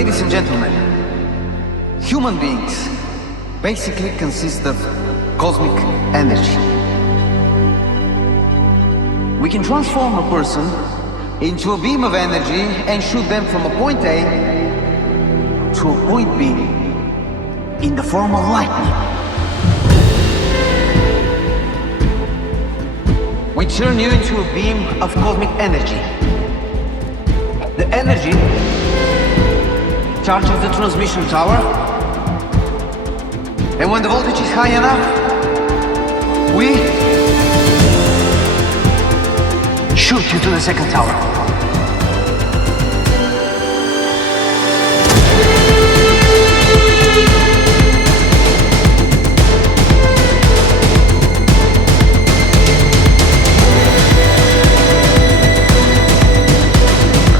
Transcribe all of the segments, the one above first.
Ladies and gentlemen, human beings basically consist of cosmic energy. We can transform a person into a beam of energy and shoot them from a point A to a point B in the form of lightning. We turn you into a beam of cosmic energy. The energy charges the transmission tower, and when the voltage is high enough, we shoot you to the second tower.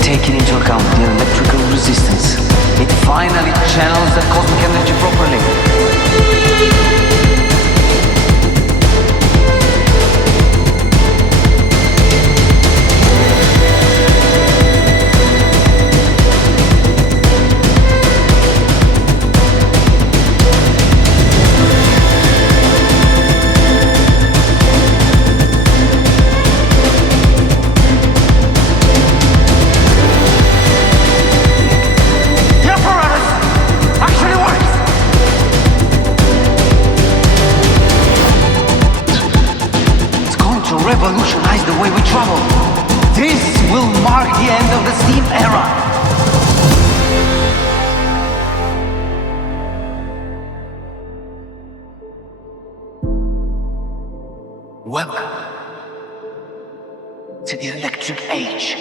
Taking into account the electrical resistance, it finally channels the cosmic energy properly. Revolutionize the way we travel. This will mark the end of the steam era. Welcome to the electric age.